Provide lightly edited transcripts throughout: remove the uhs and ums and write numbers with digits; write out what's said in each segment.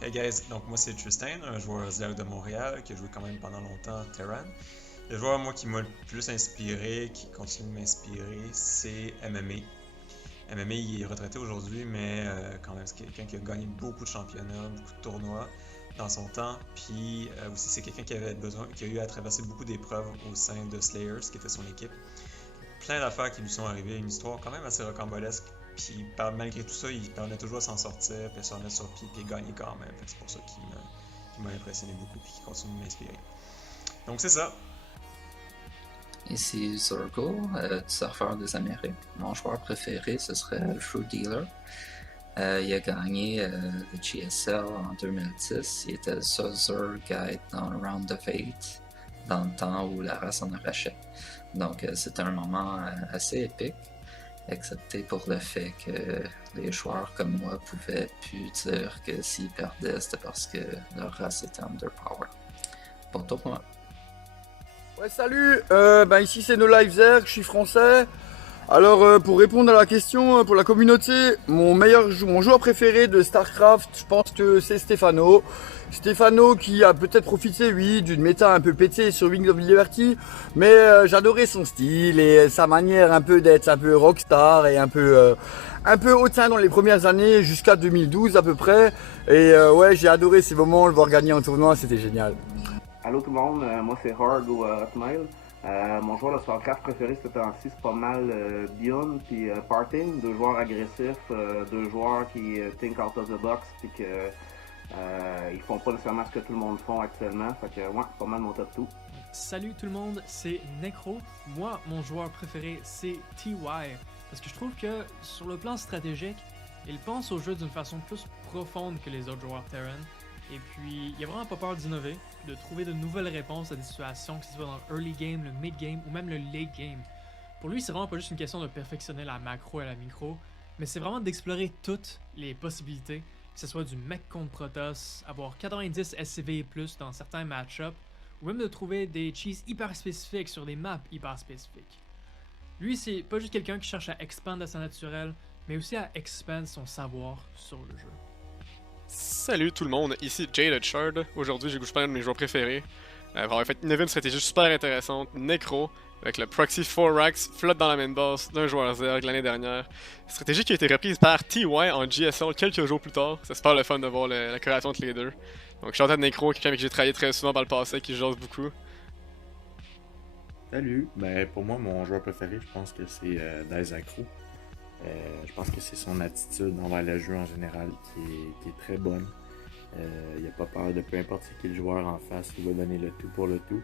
Hey guys, donc moi c'est Tristan, un joueur Zerg de Montréal qui a joué quand même pendant longtemps Terran. Le joueur moi qui m'a le plus inspiré, qui continue de m'inspirer, c'est MMA. MMA il est retraité aujourd'hui, mais quand même c'est quelqu'un qui a gagné beaucoup de championnats, beaucoup de tournois dans son temps. Puis aussi c'est quelqu'un qui avait besoin, qui a eu à traverser beaucoup d'épreuves au sein de Slayers, qui était son équipe. Plein d'affaires qui lui sont arrivées, une histoire quand même assez rocambolesque. Puis malgré tout ça, il parvenait toujours à s'en sortir, puis à se remettre sur pied, puis à gagner quand même. Fait que c'est pour ça qu'il m'a impressionné beaucoup, puis qu'il continue de m'inspirer. Donc c'est ça. Ici Zurgo, du surfeur des Amériques. Mon joueur préféré, ce serait le Fruit Dealer. Il a gagné le GSL en 2010. Il était le seul Zerg à être dans le Round of 8 dans le temps où la race en arrachait. Donc c'était un moment assez épique, excepté pour le fait que les joueurs comme moi pouvaient plus dire que s'ils perdaient, c'était parce que leur race était underpowered. Bon tournoi. Ouais, salut, ici c'est No Life Zerg, je suis français. Alors pour répondre à la question pour la communauté, mon joueur préféré de StarCraft, je pense que c'est Stefano. Stefano qui a peut-être profité, oui, d'une méta un peu pétée sur Wings of Liberty, mais j'adorais son style et sa manière un peu d'être un peu rockstar et un peu hautain dans les premières années jusqu'à 2012 à peu près. Et ouais, j'ai adoré ces moments, le voir gagner en tournoi, c'était génial. Allô tout le monde, moi c'est Hard ou Hotmail. Mon joueur de StarCraft préféré ce temps-ci, c'est pas mal Bion puis Parting, deux joueurs agressifs, deux joueurs qui think out of the box puis que ils font pas nécessairement ce que tout le monde font actuellement. Fait que ouais, pas mal mon top 2. Salut tout le monde, c'est Necro. Moi, mon joueur préféré, c'est TY. Parce que je trouve que sur le plan stratégique, il pense au jeu d'une façon plus profonde que les autres joueurs Terran. Et puis, il a vraiment pas peur d'innover, de trouver de nouvelles réponses à des situations, que ce soit dans le early game, le mid game ou même le late game. Pour lui, c'est vraiment pas juste une question de perfectionner la macro et la micro, mais c'est vraiment d'explorer toutes les possibilités, que ce soit du mech contre Protoss, avoir 90 SCV et plus dans certains match-ups, ou même de trouver des cheese hyper spécifiques sur des maps hyper spécifiques. Lui, c'est pas juste quelqu'un qui cherche à expand à sa naturelle, mais aussi à expand son savoir sur le jeu. Salut tout le monde, ici Jay le Shard. Aujourd'hui, j'ai goûté parler de mes joueurs préférés. Pour avoir fait innover une stratégie super intéressante, Necro, avec le Proxy 4Rax flotte dans la main boss d'un joueur Zerg l'année dernière. Stratégie qui a été reprise par TY en GSL quelques jours plus tard. C'est super le fun de voir la corrélation entre les deux. Donc, je suis en tête de Necro, quelqu'un avec qui j'ai travaillé très souvent par le passé, qui jase beaucoup. Salut, pour moi mon joueur préféré je pense que c'est Daisakro. Je pense que c'est son attitude envers le jeu en général qui est très bonne. Il n'a pas peur de peu importe c'est qui le joueur en face, il va donner le tout pour le tout.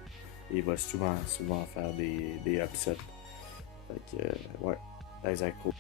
Et il va souvent faire des upsets. Fait que ouais, Daisakro.